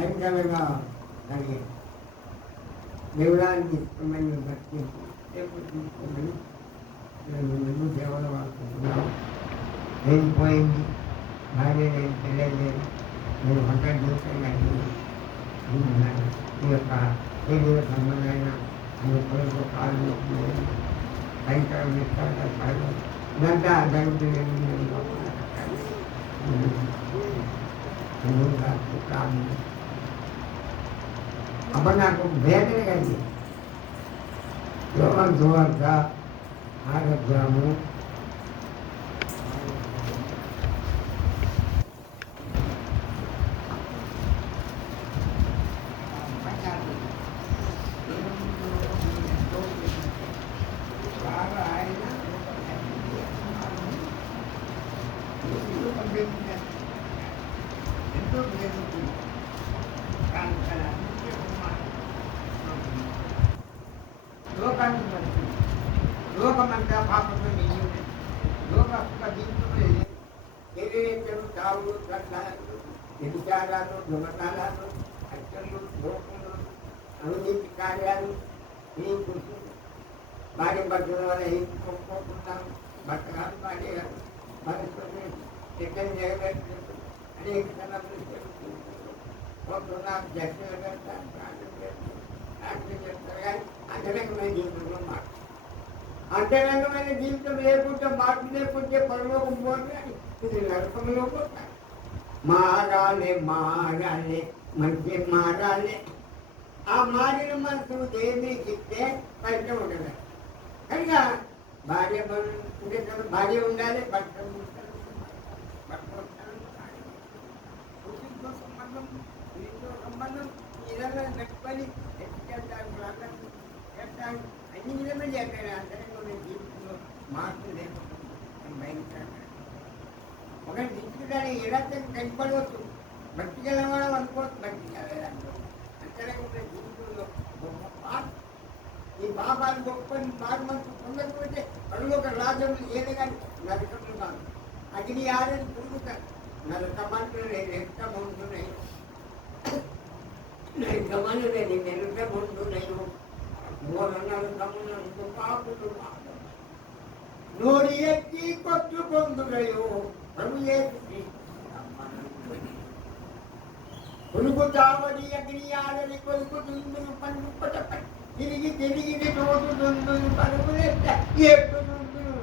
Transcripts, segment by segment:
భయంకరంగా కలిగేది. దేవుడాన్ని తీసుకోమని బట్టి తీసుకోమని నేను సేవలు వాడుకుంటున్నాను. వెళ్ళిపోయింది భార్య, నేను తెలియలేదు, నేను వంట జీవితంగా ఈ యొక్క శరీర సంబంధమైన కొడుకు కాళ్ళు భయంకరం ఇదంతా జరుగుతుంది. అప్పుడు నాకు వేదన కలిగి యోగం సువార్త ఆరోగ్యము లోకమంతా పాపంలో నిండి లోక జీవితంలో ఏదైతే తావులు కట్టాలు వ్యభిచారాలు దొంగతనాలు హత్యలు లోకములు అవినీతి కార్యాలు ఈ భార్య భర్తల వల్ల ఏం భర్తగారు భార్య గారు మనసుని ఎక్కడ జగబెట్టు అనేక సందర్భాలు పోతున్నారు, జడ్జీలు పెడతారు, చెప్తారు. కానీ అంతరంగమైన జీవితంలో మాట అంతరంగమైన జీవితం లేకుంటే మాట లేకుంటే పరలోకం పోతే ఇది నరకంలో పోతారు. మారాలే మారాలే మంచి మారాలే. ఆ మారిన మనసు దేని చెప్తే ఫలితం ఉండదు. కనుక భార్య భార్య ఉండాలి, భర్త సంబంధం ఇదంతా పెట్టుకొని ఎత్తుకెళ్తారు, చేస్తాను, అన్ని విధంగా చేస్తాను. అంతరంగా జీవితంలో మార్పు లేకపోతే భయంకరంగా ఒకటి దిక్కుదాన్ని ఎలా కనిపడవచ్చు. భక్తి గెలవడం అనుకోవచ్చు, భక్తి కలగాలనుకోవచ్చు. అంతరంగా జీవితంలో గొప్ప మార్పు. ఈ పాపాలు గొప్ప మార్పు పొందకపోతే పరులోక రాజ్యంలో ఏది కానీ నరకములు కాదు. అగ్ని ఆరని పురుగుతారు. నరకమంటూ నేను ఎంత ఉంటున్నాయి, నరకమని నేను ఎంత ఉంటున్నాయి. నరకమునందు పాపులు నోడి ఎత్తి కొట్టుకొందురయో ప్రభు పురుగు తావడి అగ్ని ఆరని కొలుకు దుందులు పన్ను పటపై తిరిగి తిరిగి రోజు దుందులు పరుగులేట ఏడుదుందులు.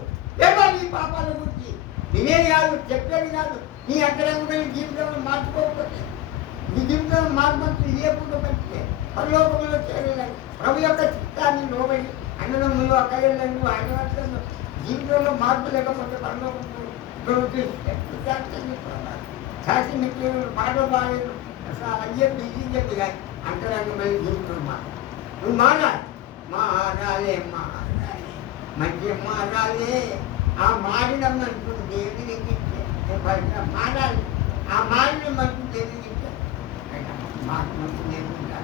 ఎవరి పాపాల గురించి నేనే కాదు, చెప్పేది కాదు. నీ అంతరంగమైన జీవితంలో మార్చుకోకపోతే, నీ జీవితంలో మార్పు లేకుండా పెడితే పరలోకంలో చేరలేదు. ప్రభు యొక్క చిత్తాన్ని లోబడి అన్నదమ్ములు అక్కయ్యలను అన్నదమ్ములు జీవితంలో మార్పు లేకపోతే పరలోకంలో శాస్త్రి మిత్రులు మాటలు బాగాలేదు, అయ్యే బిజీ చెప్పి కానీ అంతరంగమైన జీవితంలో నువ్వు మారాలి. మారాలే మారాలి మంచి మారాలే. ఆ మారిన మనసు దేవునికి మారాలి. ఆ మారిన మనసు దేవునికి మాకు మనసు లేకుండా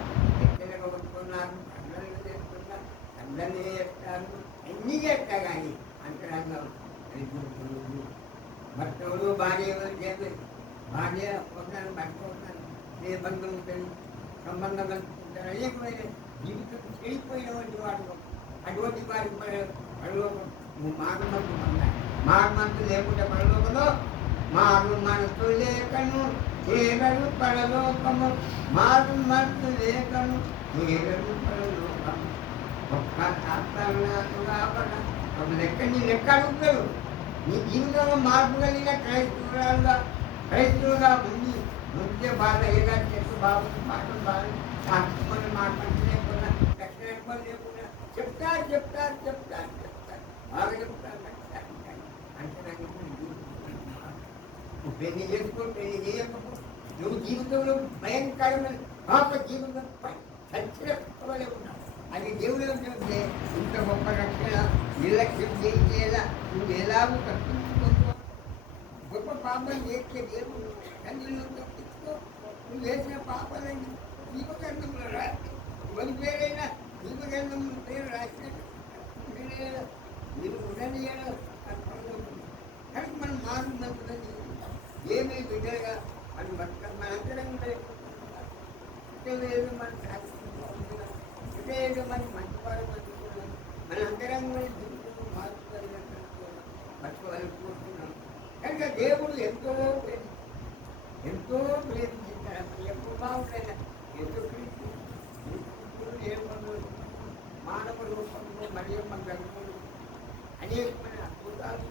ఎక్కడగా కొట్టుకున్నారు, అందరినీ చేస్తున్నారు, అందరినీ చేస్తారు, అన్నీ చేస్తా కానీ అంతరంగం భర్తలు భార్య చేసి భార్య పోతాను, భర్త పోతాను, ఏ బంధం ఉంటుంది, సంబంధం కలుపుకుంటారు. అనేకమైన జీవితం చెడిపోయినటువంటి వాడు. అటువంటి వారికి పరలోకం మారుమంతు పొందాలి. మారుమంతు లేకుంటే పరలోకంలో మారు మనసు లేకను చేరలు పరలోకము. మారు మనసు లేకను చేరలు పరలోకము. ఒక్క లెక్క నీ లెక్క అడుగుతారు. నీ జీవితంలో మార్పు కలిగిన క్రైస్తవులుగా ముందే బాధ ఏదా చెట్టు బాబు మాటలు బాగా శాంతిమని మాట్లాడుతున్నా లేకుండా చెప్తారు చెప్తారు చెప్తారు చెప్తారు బాగా చెప్తారు. అంటే నువ్వు పెళ్లి చేసుకో, పెళ్లి చేయకపో, నువ్వు జీవితంలో భయంకరమైన పాప జీవితం చచ్చిపోలే ఉన్నావు. అది దేవుడు చెప్తే ఇంత గొప్ప రక్షణ నిర్లక్ష్యం చేయాలా, నువ్వు ఎలాగో తప్పించుకోవచ్చు. గొప్ప పాపం చేస్తే దేవుడు కానీ నువ్వు తప్పించుకో. నువ్వు వేసిన పాపాలని దీపగంధంలో రాసి ఎవరి పేరైనా దీపగంధంలో పేరు రాసినట్టు మీరు ఉండనియడం కానీ మనం మారుతుందని ఏమీ బిడ్డగా అది మన అంతరంగా లేదు మన లేదు మన మంచివారు మంచుకున్నాం మన అంతరంగమైన జీవితంలో మార్పు మర్చిపోవాలనుకుంటున్నాం. కనుక దేవుడు ఎంతో ప్రేమించారు. అసలు ఎప్పుడు బాగుంటుంది ఎంతో క్రీస్తు మానవ రూపంలో మరియు మన గర్భంలో అనేకమైన అద్భుతాలు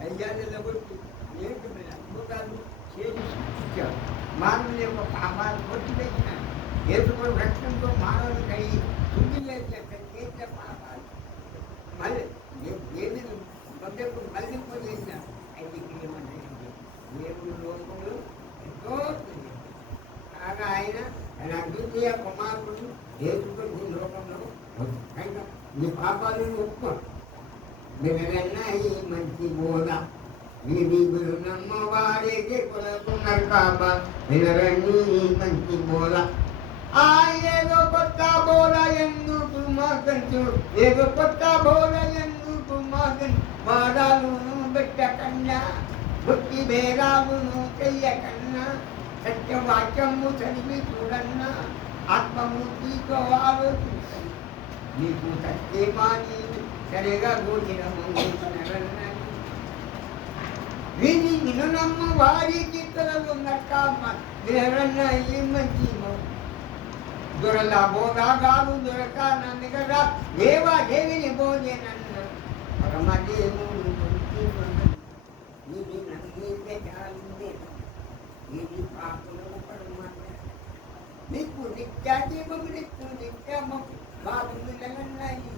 నైజాలలో కొట్టి అనేకమైన అద్భుతాలు చేసి సృష్టించారు. మానవుని యొక్క పాపాలు కొట్టివేసిన ఏసుకొని రక్తంతో మానవుని కలిగి చేసిన పాపాలు మళ్ళీ ఏది మధ్యకు మళ్ళీపోయేసిన అయితే ఏమంటే దేవుడు లోకంలో ఎంతో కాగా ఆయన తన అద్వితీయ కుమారుడు ఏసుకొని లోకంలో కనుక నీ పాపాలను ఒప్పుకో వినరన్నాయి మంచి బోధ వీరు నమ్మవారికి కొలకున్నారు కాబా వినరన్నీ మంచి బోధ ఏదో కొత్త బోధ ఎందుకు మాకంచు ఏదో కొత్త బోధ ఎందుకు మాకం వాదాలను పెట్టకన్నా బుద్ధి భేదాలను చెయ్యకన్నా సత్యవాక్యము చదివి చూడన్నా ఆత్మబుద్ధితో ఆలోచించండి నీకు సత్యమాని సరిగా గోచరము విని వినునమ్మ వారికి తొలగున్నక్క మంచి దొరల బోధాగాలు దొరక నన్ను కదా దేవా దేవిని భోజనన్న పరమదేవుడు ఇది నమ్మితే చాలుంది ఇది పాపులకు పరమాట నీకు నిత్యాజీవము నిత్యము బాబు మిలనన్నాయి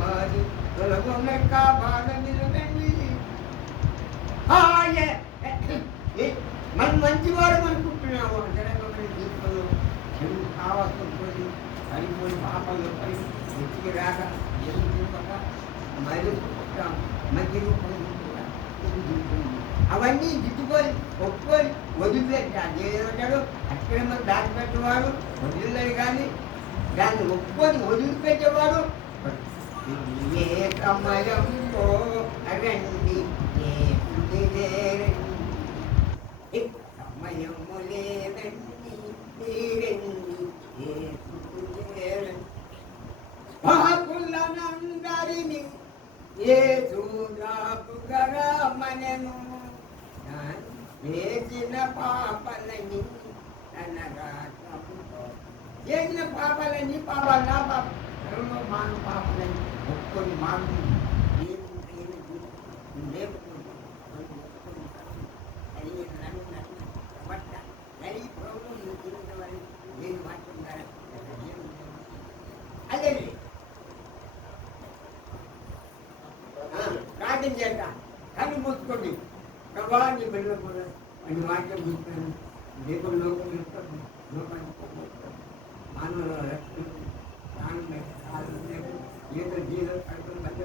వారి తొలగొనక బాధ నిలవండి. మనం మంచివాడు అనుకుంటున్నాము జరగమని జీవితంలో చెడు కావాల్సి పడిపోయి పాపంలో పడి వ్యక్తికి రాక ఎదుగుక మరుగుతాం మంచి అవన్నీ దిద్దుకొని ఒప్పుకొని వదిలిపెట్టాడు. ఏమంటాడు అక్రమం దాచిపెట్టేవాడు వదిలేదు కానీ దాన్ని ఒప్పుకొని వదిలిపెట్టేవాడు ఏ సమయంలో రండి సమయము లేదండి పాపులనందరిని ఏసుగాపుగరా మనను చేసిన పాపలని చేసిన పాపాలని పాపాలన్నా పాపంలో మాను పాపాలని ఒక్కొని మాను అదే ప్రార్థన చేద్దాం. కళ్ళు మూసుకోండి. ప్రభా నీ బిడ్డల కూడా అని వాక్యం చూస్తాను. దేవుడు లోకం లోకానికి మానవుల రక్షణ ప్రాణం ఏదో జీవితం కడుపులు మధ్య